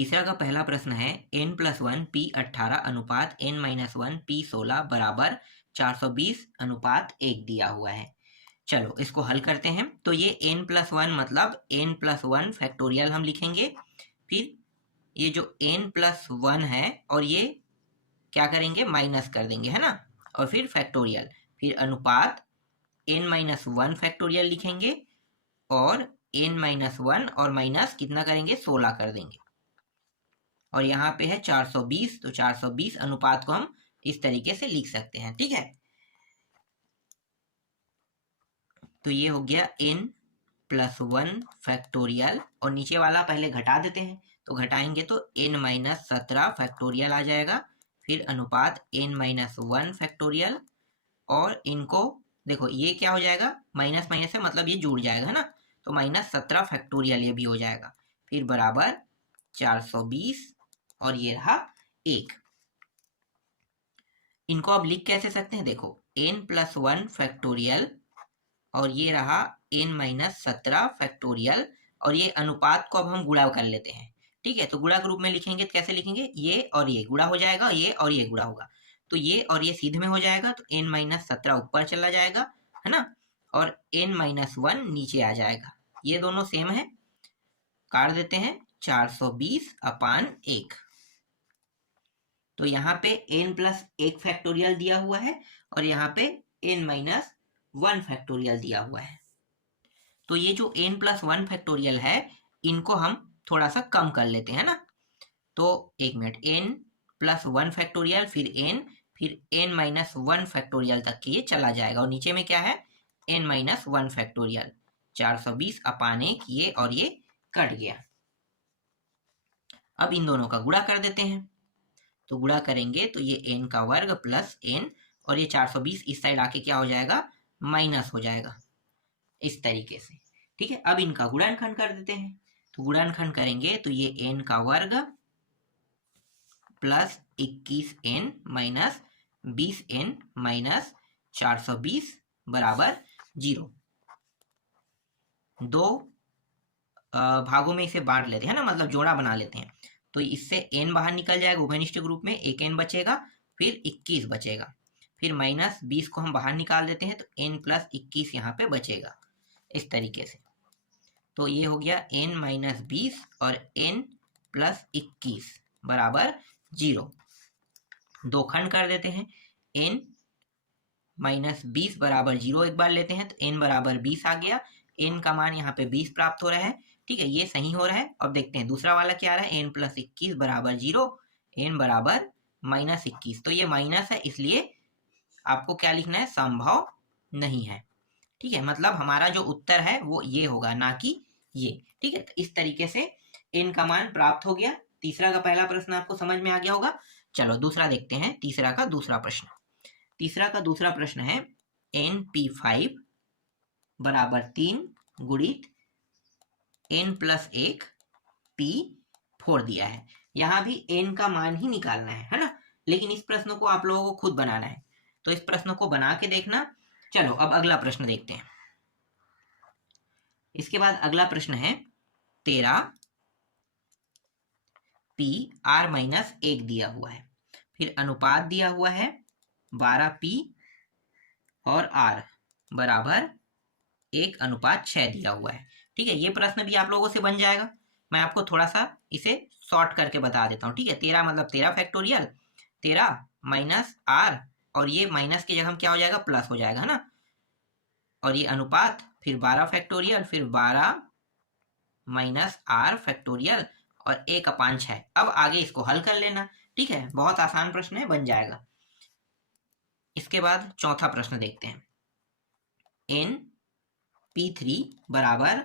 तीसरा का पहला प्रश्न है n+1 p18 अनुपात n-1 p16 बराबर 420 अनुपात 1 दिया हुआ है। चलो इसको हल करते हैं। तो ये n+1 मतलब n+1 फैक्टोरियल हम लिखेंगे, फिर ये जो n+1 है और ये क्या करेंगे माइनस कर देंगे, है ना, और फिर फैक्टोरियल, फिर अनुपात n-1 फैक्टोरियल लिखेंगे और n-1 और माइनस कितना करेंगे 16 कर देंगे, और यहाँ पे है 420, तो 420 अनुपात को हम इस तरीके से लिख सकते हैं। ठीक है, तो ये हो गया n+1 फैक्टोरियल, और नीचे वाला पहले घटा देते हैं, तो घटाएंगे तो n-17 फैक्टोरियल आ जाएगा, फिर अनुपात n-1 फैक्टोरियल, और इनको देखो ये क्या हो जाएगा, माइनस माइनस है मतलब ये जुड़ जाएगा, है ना, तो -17 फैक्टोरियल ये भी हो जाएगा, फिर बराबर 420, और ये रहा 1। इनको अब लिख कैसे सकते हैं, देखो n+1 फैक्टोरियल और ये रहा n-17 फैक्टोरियल, और ये अनुपात को अब हम गुणा कर लेते हैं। ठीक है, तो गुणा के रूप में लिखेंगे तो कैसे लिखेंगे, ये और ये गुणा हो जाएगा, ये और ये गुणा होगा, तो ये और ये सीधे में हो जाएगा, तो n-17 ऊपर चला जाएगा, है ना, और n-1 नीचे आ जाएगा, ये दोनों सेम है, काट देते हैं 420/1। तो यहाँ पे n+1 फैक्टोरियल दिया हुआ है और यहाँ पे n-1 फैक्टोरियल दिया हुआ है। तो ये जो n+1 फैक्टोरियल है इनको हम थोड़ा सा कम कर लेते हैं ना, तो एक मिनट, n+1 फैक्टोरियल फिर n, फिर n-1 फैक्टोरियल तक के ये चला जाएगा, और नीचे में क्या है n-1 फैक्टोरियल, 420/1, ये और ये कट गया। अब इन दोनों का गुणा कर देते हैं, तो गुणा करेंगे तो ये n का वर्ग प्लस n, और ये 420 इस साइड आके क्या हो जाएगा, माइनस हो जाएगा, इस तरीके से। ठीक है, अब इनका गुणनखंड कर देते हैं, तो गुणनखंड करेंगे तो ये n का वर्ग plus 21n minus 20n minus 420 बराबर 0। दो भागों में इसे बांट लेते हैं ना, मतलब जोड़ा बना लेते हैं, तो इससे n बाहर निकल जाएगा उभयनिष्ठ ग्रुप में, एक n बचेगा, फिर 21 बचेगा, फिर -20 को हम बाहर निकाल देते हैं, तो n+21 यहाँ पे बचेगा, इस तरीके से। तो ये हो गया n-20 और n+21 बराबर 0। दो खंड कर देते हैं, n-20 बराबर 0 एक बार लेते हैं, तो n बराबर 20 आ गया, n का मान यहाँ पे 20 प्राप्त हो रहा है। ठीक है, ये सही हो रहा है। अब देखते हैं दूसरा वाला क्या आ रहा है, n+21 बराबर 0, n बराबर -21, तो ये माइनस है, इसलिए आपको क्या लिखना है, संभव नहीं है। ठीक है, मतलब हमारा जो उत्तर है वो ये होगा, ना कि ये। ठीक है, तो इस तरीके से n का मान प्राप्त हो गया। तीसरा का पहला प्रश्न आपको समझ में आ गया होगा। चलो दूसरा देखते हैं, तीसरा का दूसरा प्रश्न। तीसरा का दूसरा प्रश्न है np5 बराबर 3 गुणित n+1 p4 दिया है। यहाँ भी n का मान ही निकालना है ना, लेकिन इस प्रश्न को आप लोगों को खुद बनाना है, तो इस प्रश्न को बना के देखना। चलो अब अगला प्रश्न देखते हैं। इसके बाद अगला प्रश्न है 13 p r-1 दिया हुआ है, फिर अनुपात दिया हुआ है 12 p और r बराबर 1:6 दिया हुआ है। ठीक है, ये प्रश्न भी आप लोगों से बन जाएगा, मैं आपको थोड़ा सा इसे शॉर्ट करके बता देता हूँ। ठीक है, 13 मतलब 13 फैक्टोरियल, 13 माइनस r, और ये माइनस की जगह क्या हो जाएगा, प्लस हो जाएगा, है ना, और ये अनुपात, फिर 12 फैक्टोरियल, फिर 12 माइनस r फैक्टोरियल और 1/6। अब आगे इसको हल कर लेना। ठीक है, बहुत आसान प्रश्न है, बन जाएगा। इसके बाद चौथा प्रश्न देखते हैं, np3 बराबर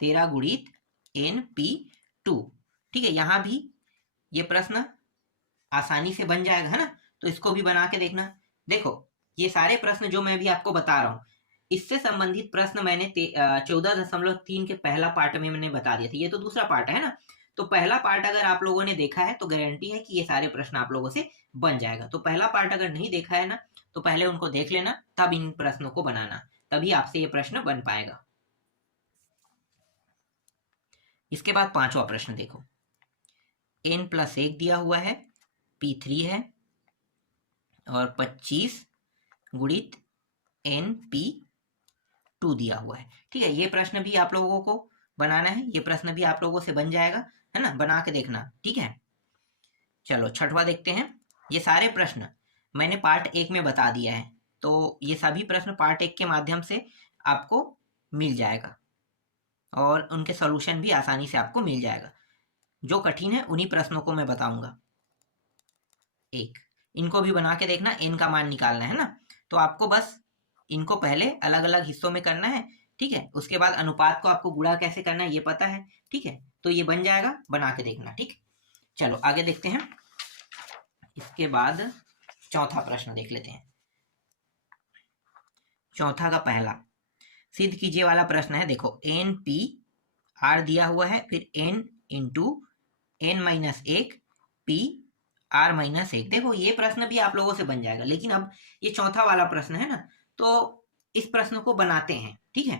13 गुणित np2। ठीक है, यहां भी ये प्रश्न आसानी से बन जाएगा, है ना, तो इसको भी बना के देखना। देखो ये सारे प्रश्न जो मैं भी आपको बता रहा हूँ, इससे संबंधित प्रश्न मैंने 14.3 के पहला पार्ट में मैंने बता दिया था, ये तो दूसरा पार्ट है ना, तो पहला पार्ट अगर आप लोगों ने देखा है तो गारंटी है कि ये सारे प्रश्न आप लोगों से बन जाएगा। तो पहला पार्ट अगर नहीं देखा है ना, तो पहले उनको देख लेना, तब इन प्रश्नों को बनाना, तभी आपसे ये प्रश्न बन पाएगा। इसके बाद पांचवा प्रश्न देखो, n+1 दिया हुआ है, p3 है और 25 गुणित np2 दिया हुआ है। ठीक है, ये प्रश्न भी आप लोगों को बनाना है, ये प्रश्न भी आप लोगों से बन जाएगा, है ना, बना के देखना। ठीक है, चलो छठवा देखते हैं। ये सारे प्रश्न मैंने पार्ट 1 में बता दिया है, तो ये सभी प्रश्न पार्ट 1 के माध्यम से आपको मिल जाएगा और उनके सॉल्यूशन भी आसानी से आपको मिल जाएगा। जो कठिन है उन्हीं प्रश्नों को मैं बताऊंगा। इनको भी बना के देखना, n का मान निकालना है ना, तो आपको बस इनको पहले अलग अलग हिस्सों में करना है। ठीक है, उसके बाद अनुपात को आपको गुणा कैसे करना है ये पता है। ठीक है, तो ये बन जाएगा, बना के देखना। ठीक, चलो आगे देखते हैं। इसके बाद चौथा प्रश्न देख लेते हैं। चौथा का पहला सिद्ध कीजिए वाला प्रश्न है। देखो, NP(r) दिया हुआ है, फिर n इंटू n-1 p(r-1). देखो ये प्रश्न भी आप लोगों से बन जाएगा, लेकिन अब ये चौथा वाला प्रश्न है ना, तो इस प्रश्न को बनाते हैं। ठीक है,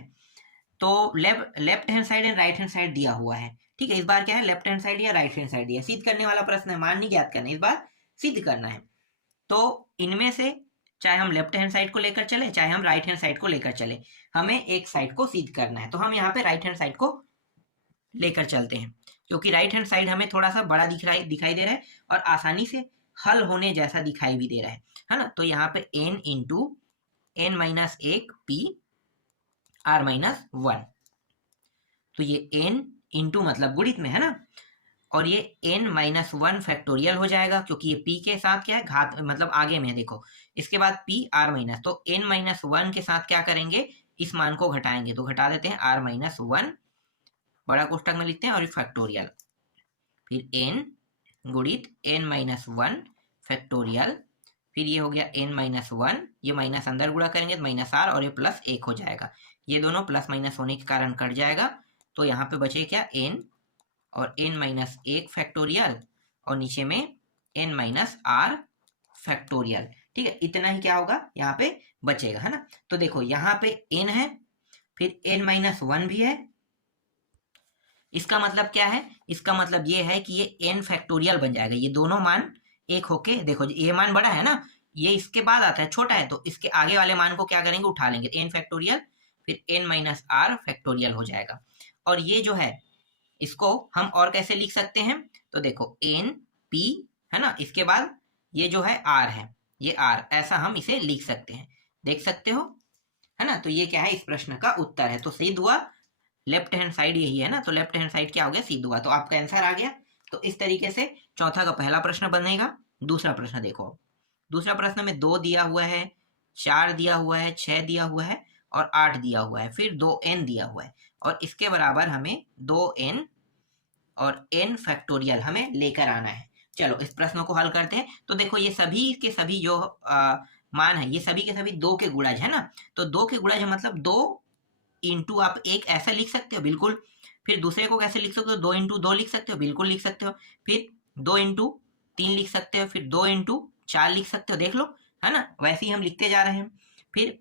तो left hand side and right hand side दिया हुआ है। ठीक है, इस बार क्या है, लेफ्ट हैंड साइड या राइट हैंड साइड दिया, सिद्ध करने वाला प्रश्न है, मान नहीं ज्ञात करना, इस बार सिद्ध करना है। तो इनमें से चाहे हम लेफ्ट हैंड साइड को लेकर चले, चाहे हम राइट हैंड साइड को लेकर चले, हमें एक साइड को सिद्ध करना है। तो हम यहाँ पे राइट हैंड साइड को लेकर चलते हैं, क्योंकि राइट हैंड साइड हमें थोड़ा सा बड़ा दिखाई दे रहा है और आसानी से हल होने जैसा दिखाई भी दे रहा है ना। तो यहाँ पे n इंटू n-1 p(r-1). तो ये n इंटू मतलब गुणित में है ना, और ये n-1 फैक्टोरियल हो जाएगा, क्योंकि ये p के साथ क्या है, घात मतलब आगे में। देखो इसके बाद p(r-), तो n-1 के साथ क्या करेंगे, इस मान को घटाएंगे, तो घटा देते हैं r-1 बड़ा कोष्टक में लिखते हैं और फैक्टोरियल, फिर n गुणित n-1 फैक्टोरियल, फिर ये हो गया n-1, ये माइनस अंदर गुणा करेंगे तो -r और ये +1 हो जाएगा। ये दोनों प्लस माइनस होने के कारण कट जाएगा, तो यहाँ पे बचे क्या, n और n-1 फैक्टोरियल और नीचे में n-r फैक्टोरियल। ठीक है, इतना ही क्या होगा यहाँ पे बचेगा, है ना। तो देखो यहाँ पे n है, फिर n-1 भी है। इसका मतलब क्या है, इसका मतलब ये है कि ये n फैक्टोरियल बन जाएगा। ये दोनों मान एक होके, देखो ये मान बड़ा है ना, ये इसके बाद आता है, छोटा है, तो इसके आगे वाले मान को क्या करेंगे, उठा लेंगे, n फैक्टोरियल फिर n-r फैक्टोरियल हो जाएगा। और ये जो है इसको हम और कैसे लिख सकते हैं, तो देखो n(p) है ना, इसके बाद ये जो है r है, ये r, ऐसा हम इसे लिख सकते हैं, देख सकते हो, है ना। तो ये क्या है, इस प्रश्न का उत्तर है। तो सिद्ध हुआ, लेफ्ट हैंड साइड यही है ना, तो लेफ्ट हैंड साइड क्या हो गया, सिद्ध हुआ, तो आपका आंसर आ गया। तो इस तरीके से चौथा का पहला प्रश्न बनेगा। दूसरा प्रश्न देखो, दूसरा प्रश्न में 2 दिया हुआ है, 4 दिया हुआ है, 6 दिया हुआ है और 8 दिया हुआ है, फिर 2n दिया हुआ है, और इसके बराबर हमें 2n और n फैक्टोरियल हमें लेकर आना है। चलो इस प्रश्न को हल करते हैं। तो देखो ये सभी के सभी जो मान है, ये सभी के सभी 2 के गुणज है ना, तो 2 के गुणज मतलब 2 इंटू, आप एक ऐसा लिख सकते हो बिल्कुल, फिर दूसरे को कैसे लिख सकते हो, 2 इंटू 2 लिख सकते हो, बिल्कुल लिख सकते हो, फिर 2 इंटू 3 लिख सकते हो, फिर 2 इंटू 4 लिख सकते हो, देख लो, है ना, वैसे ही हम लिखते जा रहे हैं। फिर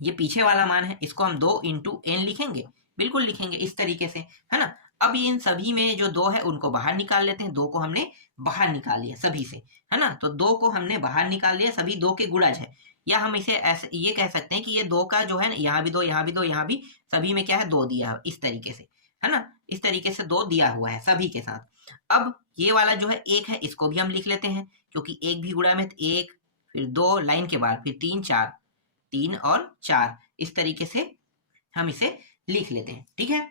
ये पीछे वाला मान है, इसको हम 2 इंटू n लिखेंगे, बिल्कुल लिखेंगे इस तरीके से, है ना। अब इन सभी में जो 2 है उनको बाहर निकाल लेते हैं, 2 को हमने बाहर निकाल लिया सभी से, है ना, तो 2 को हमने बाहर निकाल लिया, सभी 2 के गुणज है, या हम इसे ऐसे ये कह सकते हैं कि ये 2 का जो है ना, यहाँ भी 2, यहाँ भी 2, यहाँ भी, सभी में क्या है, 2 दिया है, इस तरीके से, है ना, इस तरीके से 2 दिया हुआ है सभी के साथ। अब ये वाला जो है 1 है, इसको भी हम लिख लेते हैं, क्योंकि 1 भी गुणा में 1, फिर 2 लाइन के बाद, फिर 3 4, 3 और 4, इस तरीके से हम इसे लिख लेते हैं। ठीक है,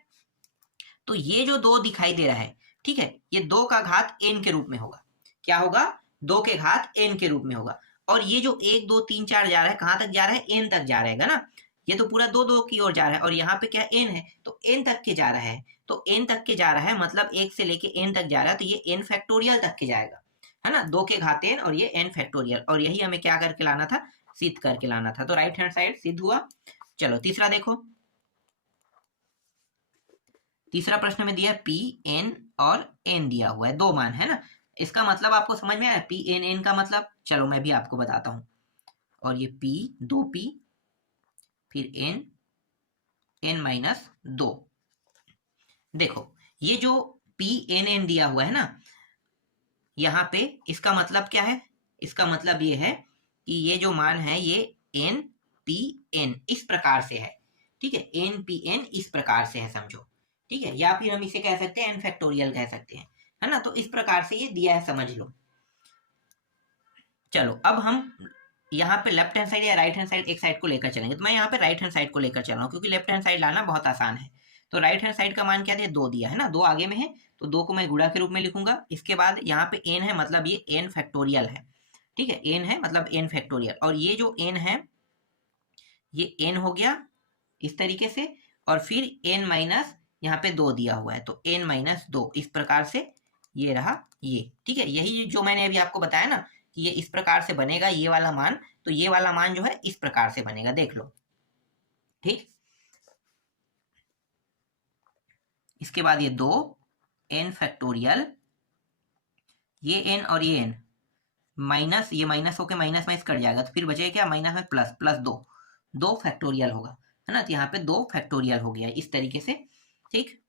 तो ये जो 2 दिखाई दे रहा है, ठीक है, ये 2 का घात n के रूप में होगा, क्या होगा, 2 के घात n के रूप में होगा। और ये जो 1 2 3 4 जा रहा है, कहां तक जा रहा है, n तक जा रहेगा ना, ये तो पूरा 2 2 की ओर जा रहा है, और यहाँ पे क्या n है, तो n तक के जा रहा है, तो n तक के जा रहा है मतलब 1 से लेके n तक जा रहा है, तो ये n फैक्टोरियल तक के जाएगा, है ना, 2 के घात n और ये n फैक्टोरियल, और यही हमें क्या करके लाना था, सिद्ध करके लाना था। तो राइट हैंड साइड सिद्ध हुआ। चलो तीसरा देखो, तीसरा प्रश्न में दिया p n और n दिया हुआ है, 2 मान है ना, इसका मतलब आपको समझ में आया, p n n का मतलब, चलो मैं भी आपको बताता हूं, और ये p 2p फिर n n-2, देखो ये जो पी एन एन दिया हुआ है ना यहाँ पे, इसका मतलब क्या है? इसका मतलब ये है कि ये जो मान है ये एन पी एन इस प्रकार से है, ठीक है, एन पी एन इस प्रकार से है समझो, ठीक है, या फिर हम इसे कह सकते हैं एन फैक्टोरियल कह सकते हैं, है ना। तो इस प्रकार से ये दिया है, समझ लो। चलो अब हम यहाँ पे लेफ्ट हैंड साइड या राइट हैंड साइड एक साइड को लेकर चलेंगे। तो मैं यहाँ पे राइट हैंड साइड को लेकर चल रहा हूँ क्योंकि लेफ्ट हैंड साइड लाना बहुत आसान है। तो राइट हैंड साइड का मान क्या दिया? 2 दिया है ना, 2 आगे में है, तो 2 को मैं गुणा के रूप में लिखूंगा। इसके बाद यहाँ पे एन है, मतलब ये एन फैक्टोरियल है, ठीक है, एन है मतलब एन फैक्टोरियल। और ये जो एन है ये एन हो गया इस तरीके से, और फिर एन माइनस यहाँ पे 2 दिया हुआ है तो एन माइनस 2 इस प्रकार से ये रहा ये, ठीक है। यही जो मैंने अभी आपको बताया ना कि ये इस प्रकार से बनेगा ये वाला मान, तो ये वाला मान जो है इस प्रकार से बनेगा, देख लो, ठीक। इसके बाद ये 2 एन फैक्टोरियल, ये एन और ये एन माइनस, ये माइनस होकर माइनस माइनस कट जाएगा तो फिर बचेगा क्या? माइनस में प्लस, प्लस 2, 2 फैक्टोरियल होगा, है ना। तो यहाँ पे 2 फैक्टोरियल हो गया इस तरीके से, ठीक।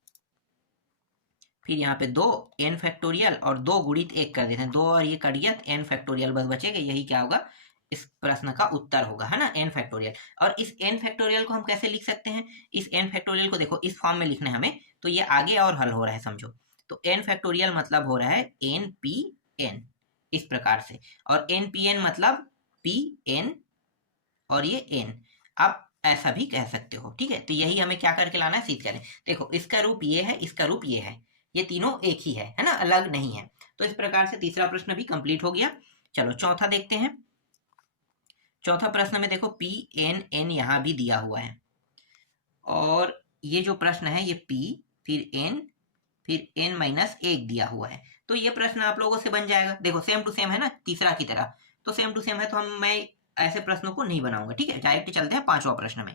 फिर यहाँ पे 2 एन फैक्टोरियल और 2 गुणित 1 कर देते हैं, 2 और ये कट गया, एन फैक्टोरियल बस बचेगा। यही क्या होगा? इस प्रश्न का उत्तर होगा, है ना, एन फैक्टोरियल। और इस एन फैक्टोरियल को हम कैसे लिख सकते हैं? इस एन फैक्टोरियल को देखो इस फॉर्म में लिखना है हमें, तो ये आगे और हल हो रहा है समझो। तो एन फैक्टोरियल मतलब हो रहा है एन पी एन इस प्रकार से, और एन पी एन मतलब पी एन और ये एन, आप ऐसा भी कह सकते हो, ठीक है। तो यही हमें क्या करके लाना है? सीध करें। देखो इसका रूप ये है, इसका रूप ये है, ये तीनों एक ही है ना, अलग नहीं है। तो इस प्रकार से तीसरा प्रश्न भी कंप्लीट हो गया। चलो चौथा देखते हैं। चौथा प्रश्न में देखो पी एन एन यहाँ भी दिया हुआ है, और ये जो प्रश्न है ये पी फिर एन माइनस 1 दिया हुआ है। तो ये प्रश्न आप लोगों से बन जाएगा, देखो सेम टू सेम है ना, तीसरा की तरह। तो सेम टू सेम है तो मैं ऐसे प्रश्नों को नहीं बनाऊंगा, ठीक है। डायरेक्ट चलते हैं पांचवा प्रश्न में।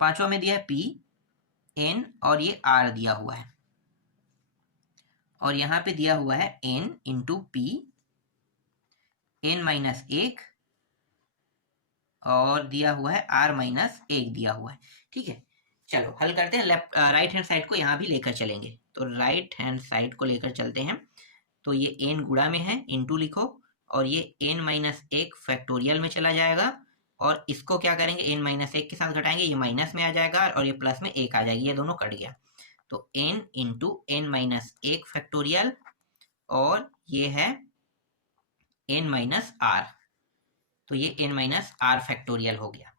पांचवा में दिया है पी एन और ये आर दिया हुआ है, और यहाँ पे दिया हुआ है N into P N minus 1 और दिया हुआ है आर माइनस 1 दिया हुआ है, ठीक है। चलो हल करते हैं। लेफ्ट राइट हैंड साइड को यहाँ भी लेकर चलेंगे, तो राइट हैंड साइड को लेकर चलते हैं। तो ये एन गुणा में है, इंटू लिखो, और ये एन माइनस 1 फैक्टोरियल में चला जाएगा, और इसको क्या करेंगे? एन माइनस 1 के साथ घटाएंगे, ये माइनस में आ जाएगा और ये प्लस में 1 आ जाएगी, ये दोनों कट गया। तो N into N minus 1 factorial, और ये है एन माइनस आर, तो ये एन माइनस आर फैक्टोरियल हो गया,